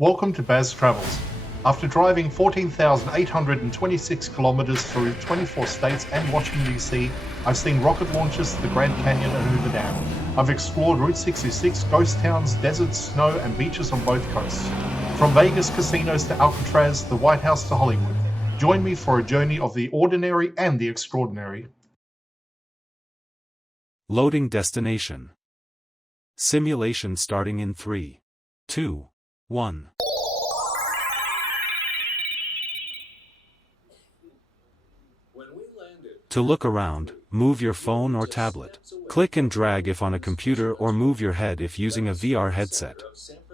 Welcome to Baz Travels. After driving 14,826 kilometers through 24 states and Washington, D.C., I've seen rocket launches to the Grand Canyon and Hoover Dam. I've explored Route 66, ghost towns, deserts, snow, and beaches on both coasts. From Vegas casinos to Alcatraz, the White House to Hollywood. Join me for a journey of the ordinary and the extraordinary. Loading destination. Simulation starting in 3, 2, 1. To look around, move your phone or tablet. Click and drag if on a computer or move your head if using a VR headset.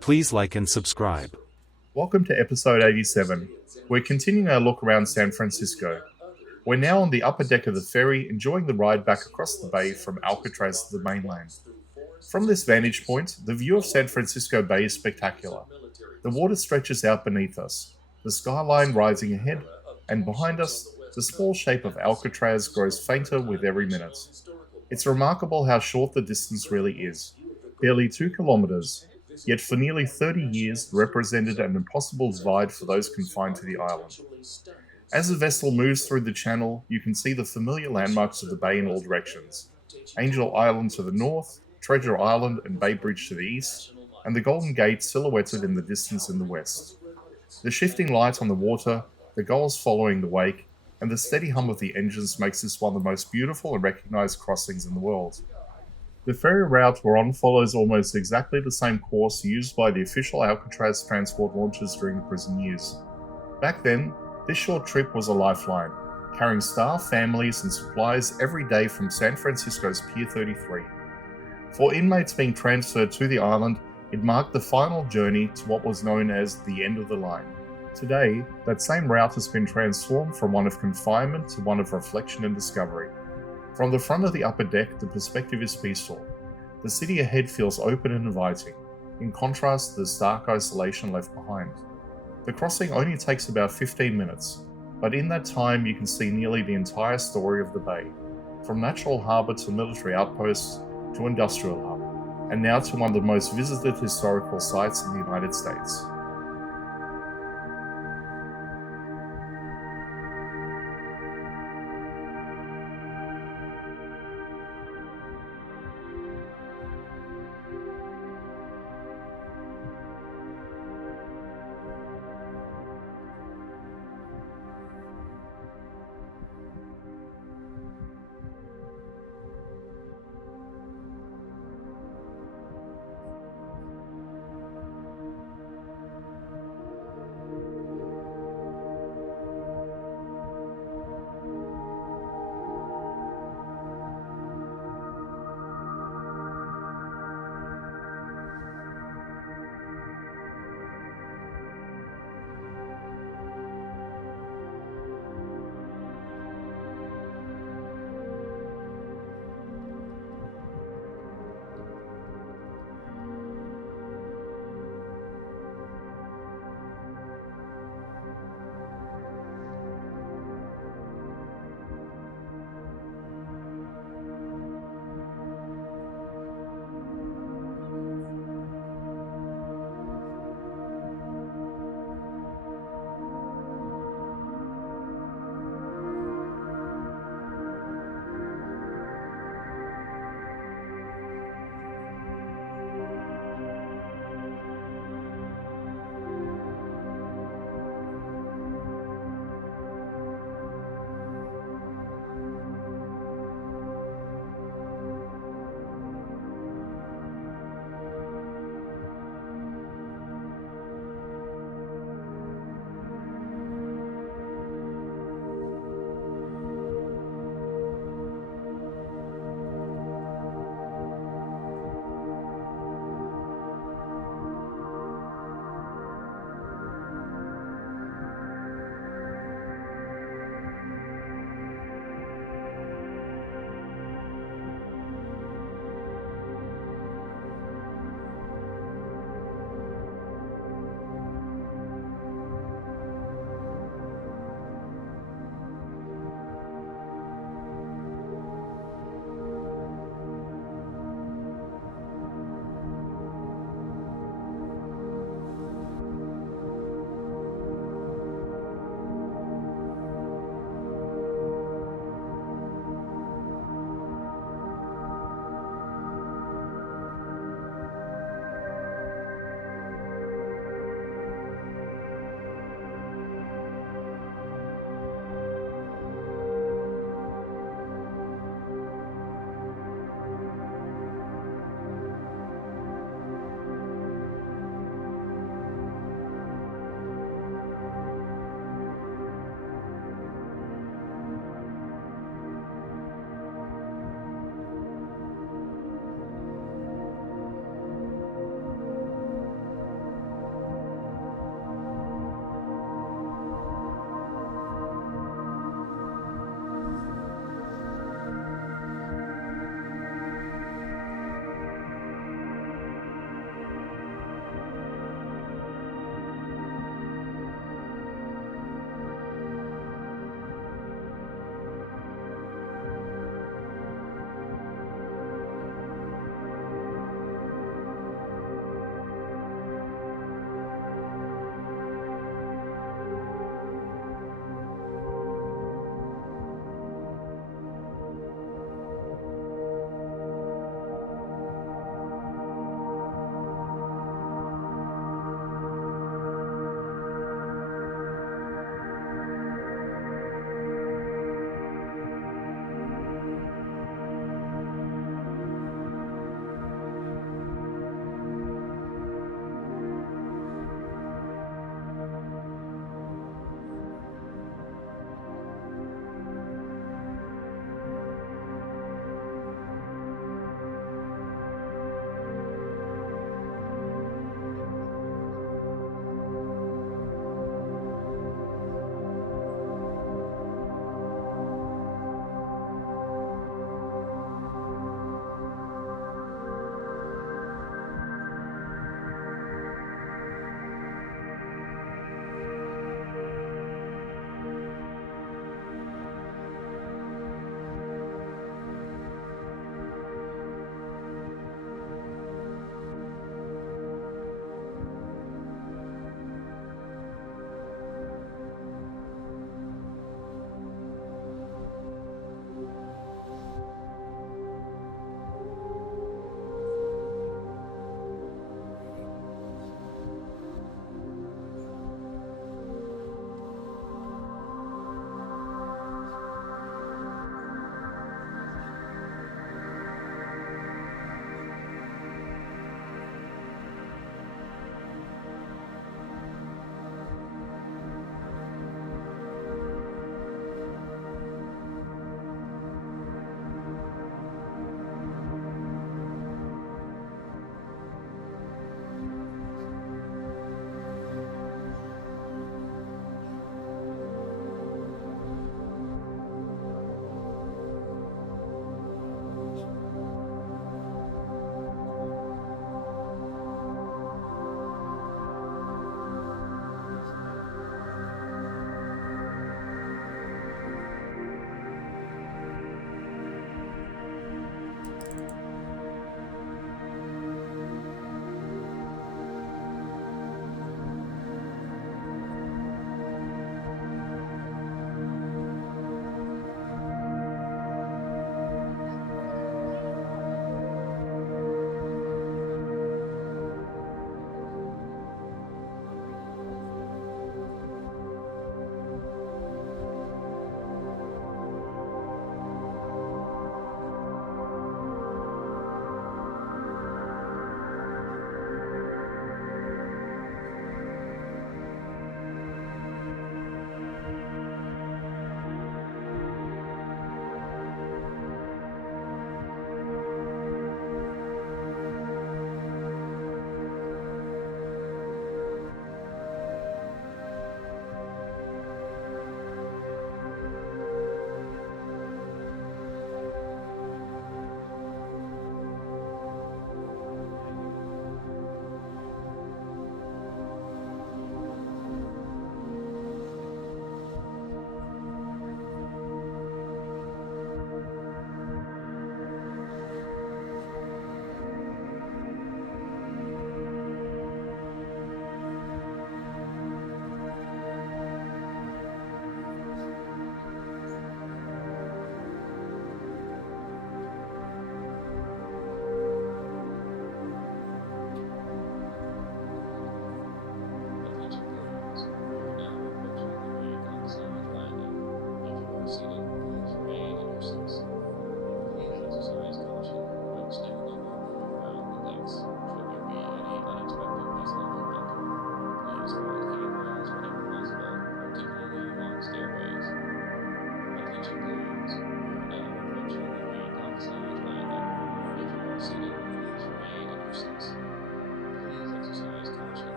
Please like and subscribe. Welcome to episode 87. We're continuing our look around San Francisco. We're now on the upper deck of the ferry, enjoying the ride back across the bay from Alcatraz to the mainland. From this vantage point, the view of San Francisco Bay is spectacular. The water stretches out beneath us, the skyline rising ahead, and behind us, the small shape of Alcatraz grows fainter with every minute. It's remarkable how short the distance really is, barely 2 kilometers, yet for nearly 30 years represented an impossible divide for those confined to the island. As the vessel moves through the channel, you can see the familiar landmarks of the bay in all directions. Angel Island to the north, Treasure Island and Bay Bridge to the east, and the Golden Gate silhouetted in the distance in the west. The shifting light on the water, the gulls following the wake, and the steady hum of the engines makes this one of the most beautiful and recognized crossings in the world. The ferry route we're on follows almost exactly the same course used by the official Alcatraz transport launches during the prison years. Back then, this short trip was a lifeline, carrying staff, families, and supplies every day from San Francisco's Pier 33. For inmates being transferred to the island, it marked the final journey to what was known as the end of the line. Today, that same route has been transformed from one of confinement to one of reflection and discovery. From the front of the upper deck, the perspective is peaceful. The city ahead feels open and inviting, in contrast to the stark isolation left behind. The crossing only takes about 15 minutes, but in that time you can see nearly the entire story of the bay, from natural harbour to military outposts to industrial hub, and now to one of the most visited historical sites in the United States.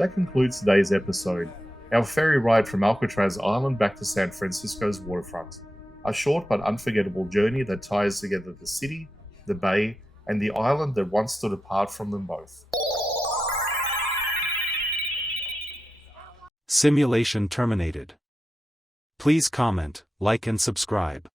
That concludes today's episode. Our ferry ride from Alcatraz Island back to San Francisco's waterfront. A short but unforgettable journey that ties together the city, the bay, and the island that once stood apart from them both. Simulation terminated. Please comment, like and subscribe.